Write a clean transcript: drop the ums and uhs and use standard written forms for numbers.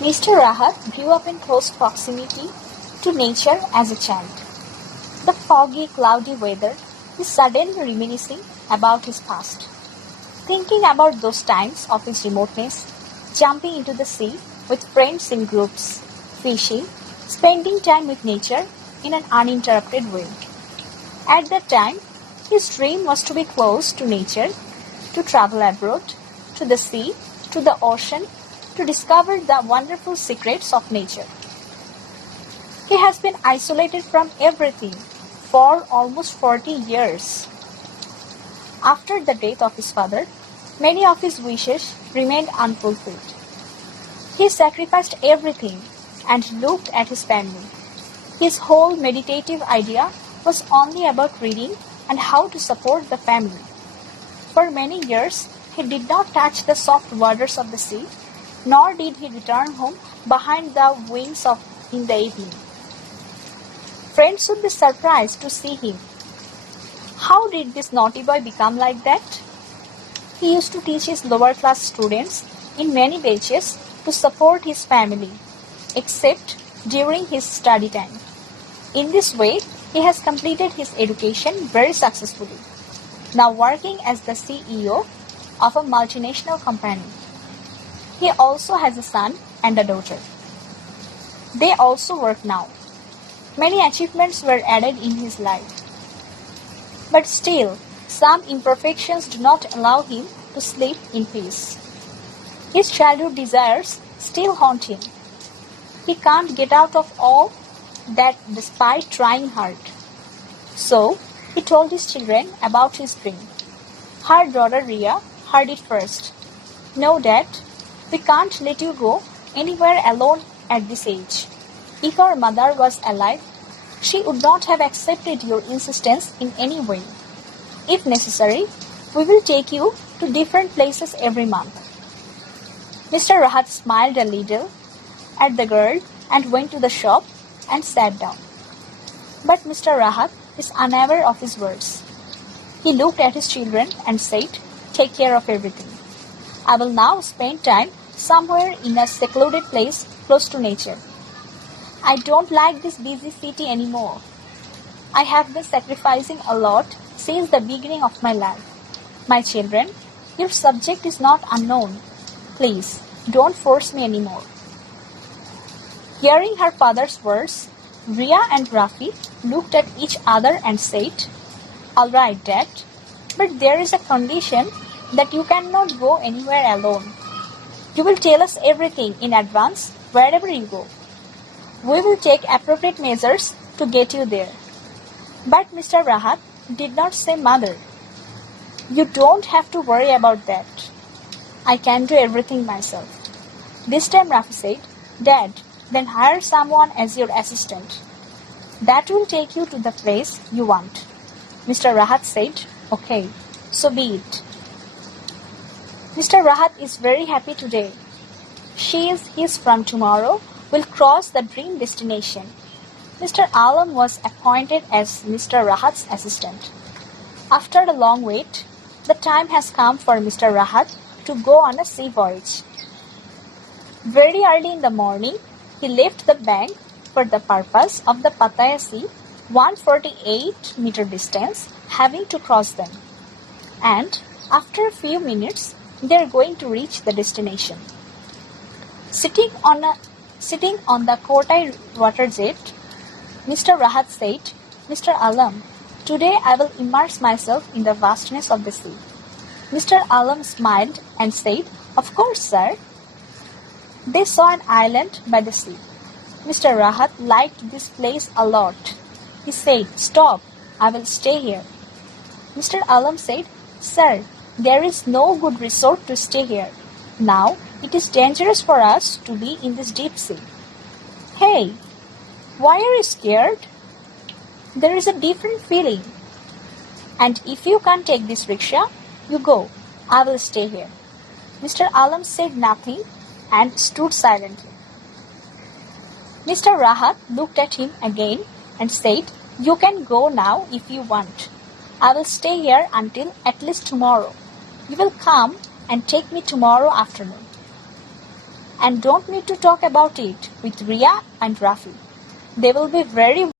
Mr. Rahat grew up in close proximity to nature as a child. The foggy, cloudy weather is suddenly reminiscing about his past. Thinking about those times of his remoteness, jumping into the sea with friends in groups, fishing, spending time with nature in an uninterrupted way. At that time, his dream was to be close to nature, to travel abroad, to the sea, to the ocean, to discover the wonderful secrets of nature. He has been isolated from everything for almost 40 years. After the death of his father, many of his wishes remained unfulfilled. He sacrificed everything and looked at his family. His whole meditative idea was only about reading and how to support the family. For many years, he did not touch the soft waters of the sea, nor did he return home behind the wings in the evening. Friends would be surprised to see him. How did this naughty boy become like that? He used to teach his lower class students in many batches to support his family, except during his study time. In this way, he has completed his education very successfully, now working as the CEO of a multinational company. He also has a son and a daughter. They also work now. Many achievements were added in his life. But still, some imperfections do not allow him to sleep in peace. His childhood desires still haunt him. He can't get out of all that despite trying hard. So, he told his children about his dream. Her daughter Ria heard it first. "No, Dad, we can't let you go anywhere alone at this age. If our mother was alive, she would not have accepted your insistence in any way. If necessary, we will take you to different places every month." Mr. Rahat smiled a little at the girl and went to the shop and sat down. But Mr. Rahat is unaware of his words. He looked at his children and said, "Take care of everything. I will now spend time somewhere in a secluded place close to nature. I don't like this busy city anymore. I have been sacrificing a lot since the beginning of my life. My children, your subject is not unknown. Please, don't force me anymore." Hearing her father's words, Ria and Rafi looked at each other and said, "All right, Dad, but there is a condition that you cannot go anywhere alone. You will tell us everything in advance wherever you go. We will take appropriate measures to get you there." But Mr. Rahat did not say, "Mother, you don't have to worry about that. I can do everything myself." This time Rafi said, "Dad, then hire someone as your assistant. That will take you to the place you want." Mr. Rahat said, "Okay, so be it." Mr. Rahat is very happy today. She is his from tomorrow will cross the dream destination. Mr. Alam was appointed as Mr. Rahat's assistant. After a long wait, the time has come for Mr. Rahat to go on a sea voyage. Very early in the morning, he left the bank for the purpose of the Pattaya Sea, 148-meter distance, having to cross them. And after a few minutes, they are going to reach the destination. Sitting on the Kotai water jet, Mr. Rahat said, "Mr. Alam, today I will immerse myself in the vastness of the sea." Mr. Alam smiled and said, "Of course, sir." They saw an island by the sea. Mr. Rahat liked this place a lot. He said, "Stop, I will stay here." Mr. Alam said, "Sir, there is no good resort to stay here. Now, it is dangerous for us to be in this deep sea." "Hey, why are you scared? There is a different feeling. And if you can't take this rickshaw, you go. I will stay here." Mr. Alam said nothing and stood silently. Mr. Rahat looked at him again and said, "You can go now if you want. I will stay here until at least tomorrow. You will come and take me tomorrow afternoon." and don't need to talk about it with Ria and Rafi. They will be very